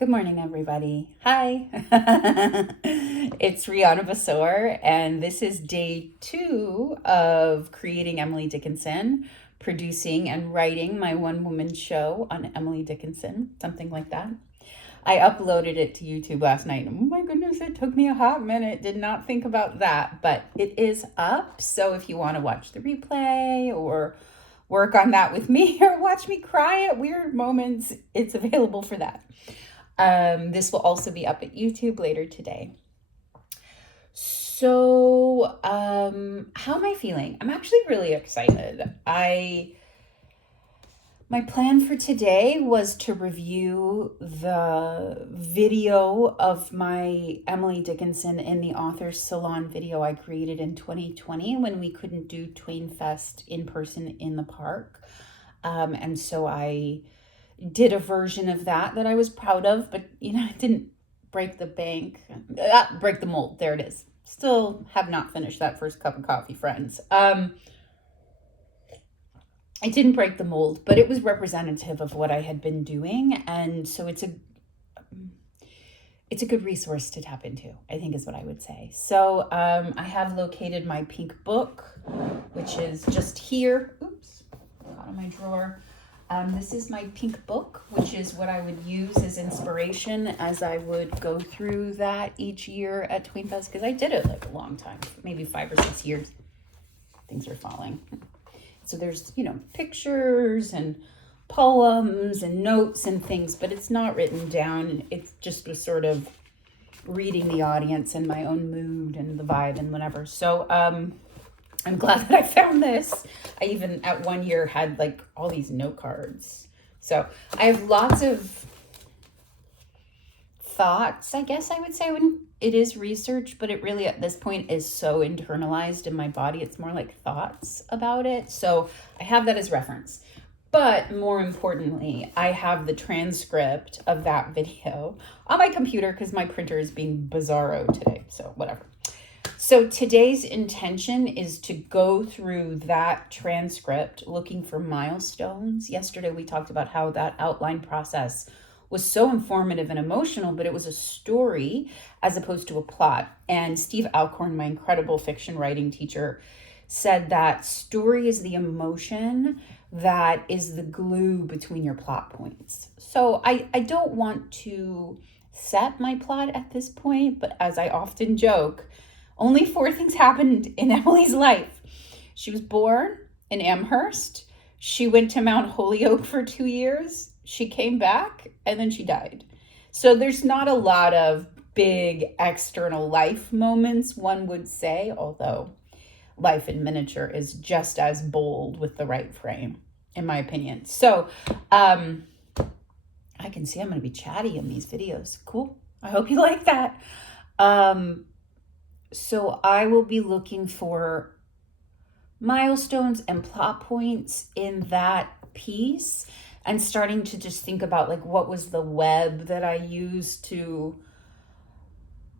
Good morning, everybody. Hi. It's Rihanna Basor, and this is day 2 of creating Emily Dickinson, producing and writing my one-woman show on Emily Dickinson, something like that. I uploaded it to YouTube last night. Oh my goodness, it took me a hot minute. Did not think about that, but it is up. So if you want to watch the replay or work on that with me or watch me cry at weird moments, it's available for that. This will also be up at YouTube later today. So, how am I feeling? I'm actually really excited. My plan for today was to review the video of my Emily Dickinson in the Author Salon video I created in 2020 when we couldn't do Twainfest in person in the park. And so I did a version of that I was proud of, but it didn't break the break the mold. There it is. Still have not finished that first cup of coffee, friends. It didn't break the mold, but it was representative of what I had been doing, and so it's a good resource to tap into, I think is what I would say. So I have located my pink book, which is just here. Oops, caught in my drawer. This is my pink book, which is what I would use as inspiration as I would go through that each year at Twainfest, because I did it like a long time, maybe 5 or 6 years. Things are falling. So there's, pictures and poems and notes and things, but it's not written down. It's just was sort of reading the audience and my own mood and the vibe and whatever. So, I'm glad that I found this. I even at one year had like all these note cards. So I have lots of thoughts, I guess I would say, when it is research, but it really at this point is so internalized in my body. It's more like thoughts about it. So I have that as reference. But more importantly, I have the transcript of that video on my computer because my printer is being bizarro today. So whatever. So today's intention is to go through that transcript looking for milestones. Yesterday we talked about how that outline process was so informative and emotional, but it was a story as opposed to a plot. And Steve Alcorn, my incredible fiction writing teacher, said that story is the emotion that is the glue between your plot points. So I don't want to set my plot at this point, but as I often joke, only 4 things happened in Emily's life. She was born in Amherst. She went to Mount Holyoke for 2 years. She came back and then she died. So there's not a lot of big external life moments, one would say, although life in miniature is just as bold with the right frame, in my opinion. So I can see I'm going to be chatty in these videos. Cool. I hope you like that. So I will be looking for milestones and plot points in that piece and starting to just think about like what was the web that I used to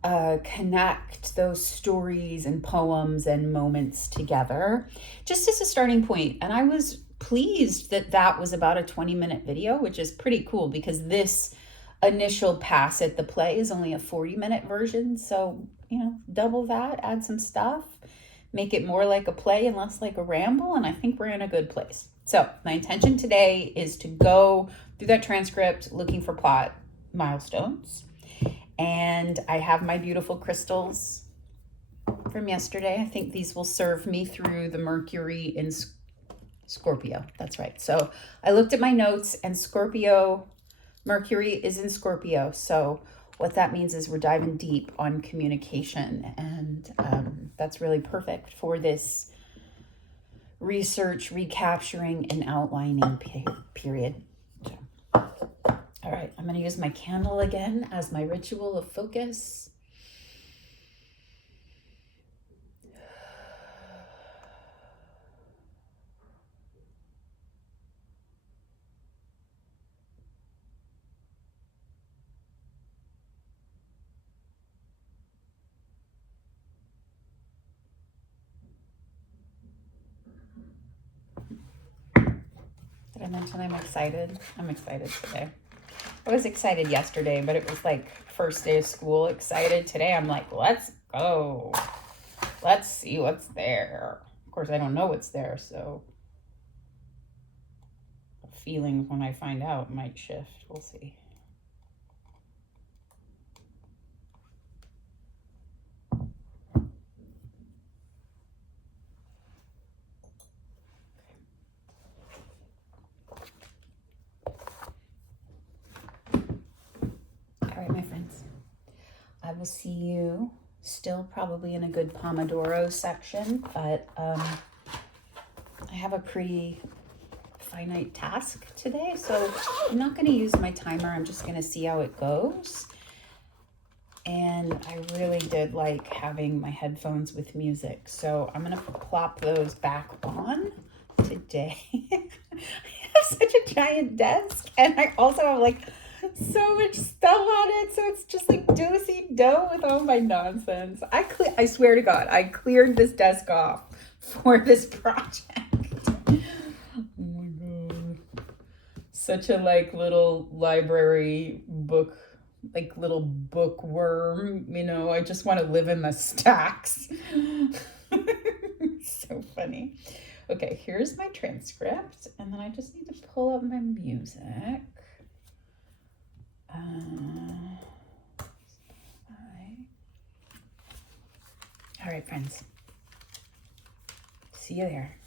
connect those stories and poems and moments together, just as a starting point. And I was pleased that that was about a 20-minute video, which is pretty cool because this initial pass at the play is only a 40-minute version. So, double that, add some stuff, make it more like a play and less like a ramble. And I think we're in a good place. So my intention today is to go through that transcript looking for plot milestones. And I have my beautiful crystals from yesterday. I think these will serve me through the Mercury in Scorpio. That's right. So I looked at my notes and Mercury is in Scorpio. So what that means is we're diving deep on communication. And that's really perfect for this research, recapturing, and outlining period. So, all right, I'm going to use my candle again as my ritual of focus. Did I mention I'm excited? I'm excited today. I was excited yesterday, but it was like first day of school excited. Today I'm like, let's go. Let's see what's there. Of course, I don't know what's there, so feelings when I find out might shift. We'll see. All right, my friends. I will see you still probably in a good Pomodoro section, but I have a pretty finite task today, so I'm not going to use my timer. I'm just going to see how it goes. And I really did like having my headphones with music, so I'm going to plop those back on today. I have such a giant desk, and I also have like so much stuff on it, so it's just like do-si-do with all my nonsense. I swear to God, I cleared this desk off for this project. Oh my God. Such a like little library book, like little bookworm, you know, I just want to live in the stacks. So funny. Okay, here's my transcript, and then I just need to pull up my music. All right, friends. See you there.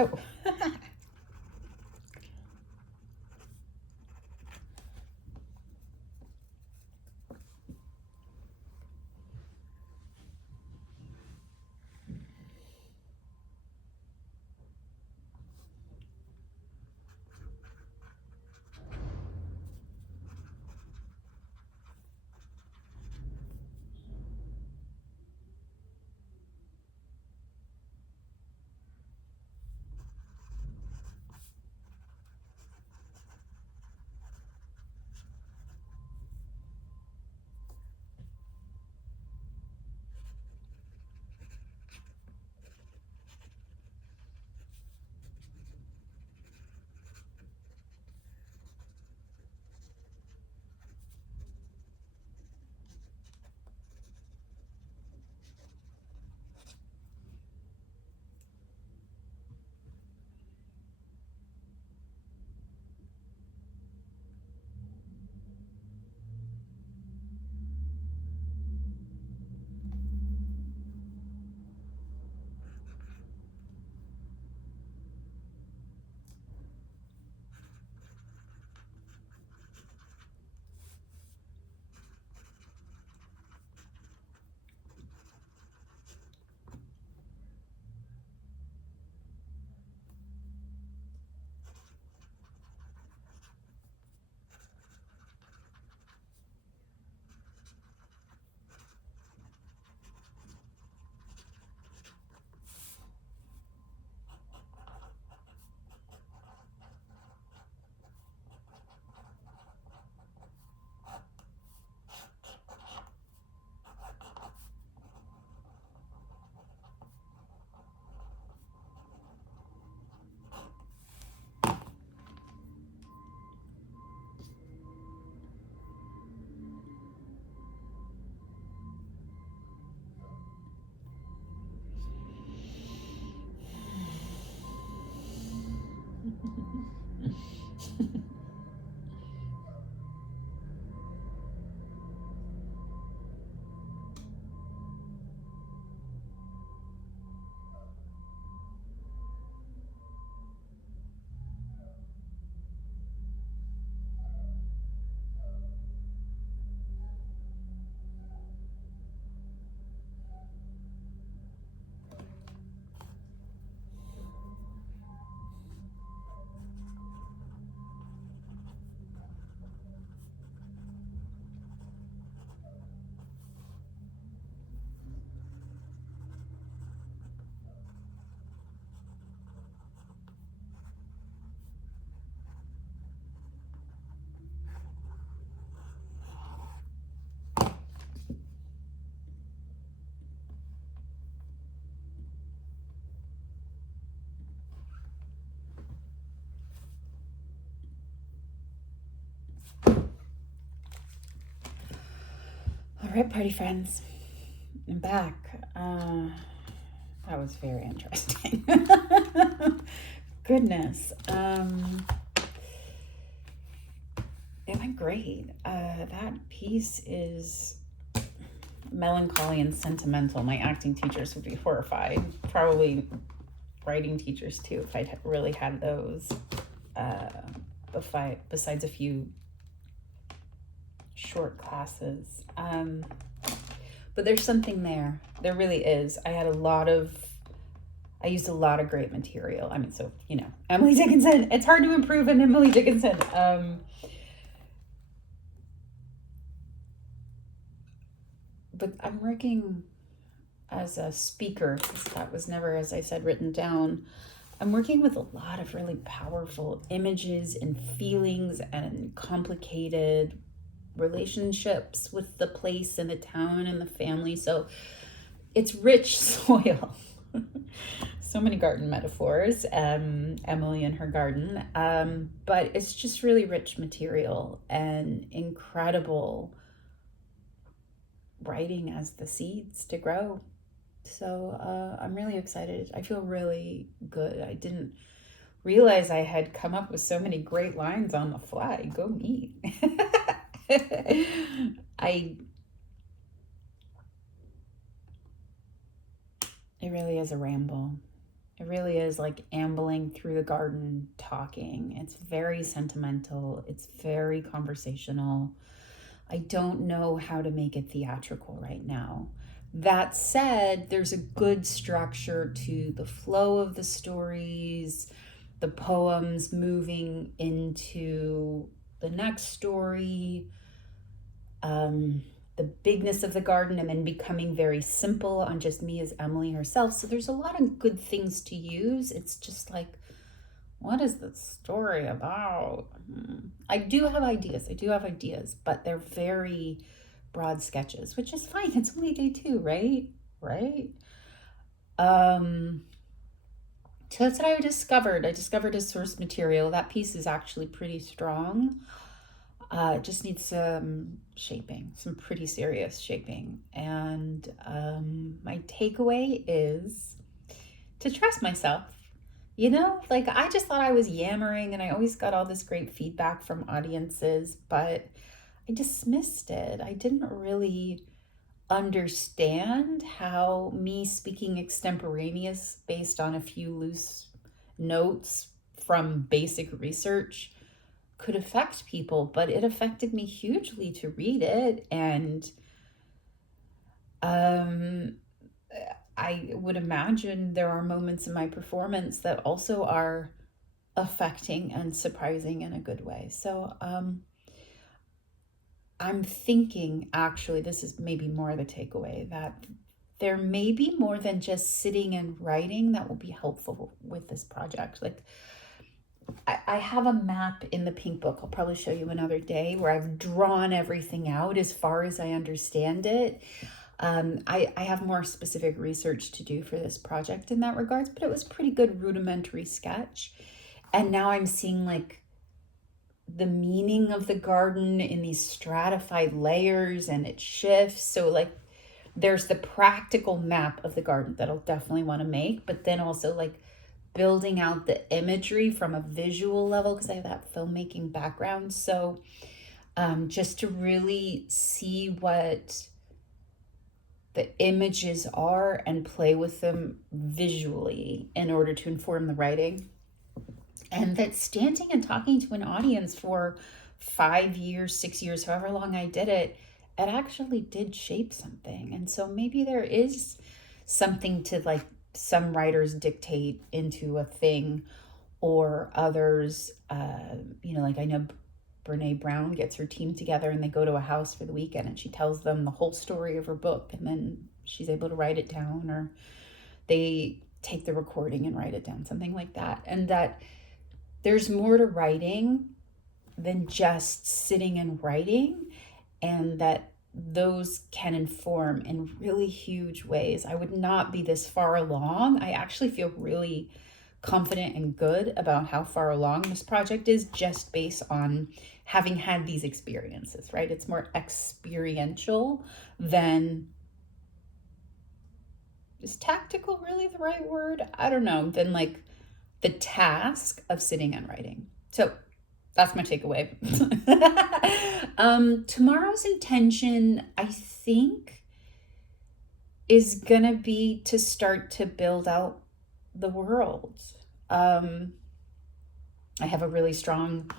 Oh. All right, party friends, I'm back. That was very interesting. Goodness. It went great. That piece is melancholy and sentimental. My acting teachers would be horrified. Probably writing teachers too, if I'd really had those. Besides a few short classes. But there's something there. There really is. I used a lot of great material. I mean, so, Emily Dickinson, it's hard to improve on Emily Dickinson. But I'm working as a speaker, because that was never, as I said, written down. I'm working with a lot of really powerful images and feelings and complicated relationships with the place and the town and the family. So it's rich soil. So many garden metaphors, Emily and her garden. But it's just really rich material and incredible writing as the seeds to grow. So I'm really excited. I feel really good. I didn't realize I had come up with so many great lines on the fly. Go me. It really is a ramble. It really is like ambling through the garden talking. It's very sentimental. It's very conversational. I don't know how to make it theatrical right now. That said, there's a good structure to the flow of the stories, the poems moving into the next story, the bigness of the garden, and then becoming very simple on just me as Emily herself. So there's a lot of good things to use. It's just like, what is the story about? I do have ideas, but they're very broad sketches, which is fine. It's only day 2, right? Right? So that's what I discovered. I discovered a source material. That piece is actually pretty strong. It just needs some shaping, some pretty serious shaping. And my takeaway is to trust myself. Like I just thought I was yammering and I always got all this great feedback from audiences, but I dismissed it. I didn't really understand how me speaking extemporaneous based on a few loose notes from basic research could affect people, but it affected me hugely to read it. And I would imagine there are moments in my performance that also are affecting and surprising in a good way. So I'm thinking, actually, this is maybe more the takeaway, that there may be more than just sitting and writing that will be helpful with this project. Like I have a map in the pink book, I'll probably show you another day, where I've drawn everything out as far as I understand it. I have more specific research to do for this project in that regards, but it was a pretty good rudimentary sketch. And now I'm seeing like the meaning of the garden in these stratified layers, and it shifts. So like there's the practical map of the garden that I'll definitely want to make, but then also like building out the imagery from a visual level because I have that filmmaking background. So just to really see what the images are and play with them visually in order to inform the writing. And that standing and talking to an audience for 5 years, 6 years, however long I did it, it actually did shape something. And so maybe there is something to like some writers dictate into a thing, or others, like I know Brene Brown gets her team together and they go to a house for the weekend and she tells them the whole story of her book and then she's able to write it down, or they take the recording and write it down, something like that. And that there's more to writing than just sitting and writing, and that those can inform in really huge ways. I would not be this far along. I actually feel really confident and good about how far along this project is just based on having had these experiences, right? It's more experiential than, is tactical really the right word? I don't know, than like the task of sitting and writing. So that's my takeaway. Tomorrow's intention, I think, is gonna be to start to build out the world. I have a really strong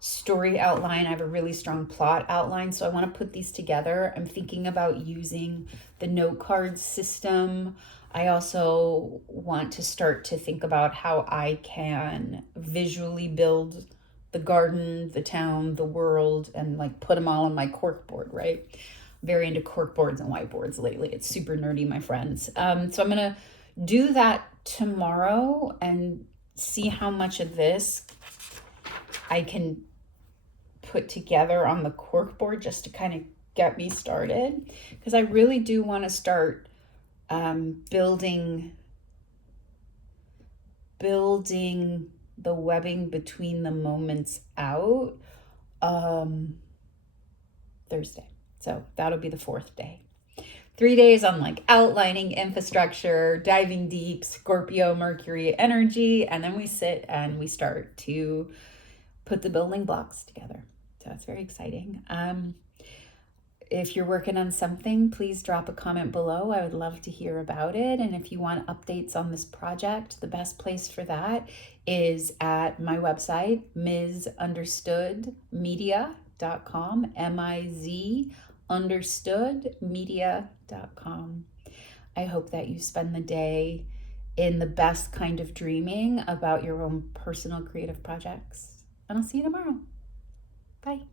story outline. I have a really strong plot outline. So I want to put these together. I'm thinking about using the note card system. I also want to start to think about how I can visually build the garden, the town, the world, and like put them all on my cork board, right? Very into cork boards and whiteboards lately. It's super nerdy, my friends. So I'm going to do that tomorrow and see how much of this I can put together on the cork board just to kind of get me started, because I really do want to start building the webbing between the moments out Thursday. So that'll be the 4th day. 3 days on like outlining infrastructure, diving deep, Scorpio, Mercury energy, and then we sit and we start to put the building blocks together. So it's very exciting. if you're working on something, please drop a comment below. I would love to hear about it. And if you want updates on this project, the best place for that is at my website, mizunderstoodmedia.com, mizunderstoodmedia.com. I hope that you spend the day in the best kind of dreaming about your own personal creative projects. And I'll see you tomorrow. Bye.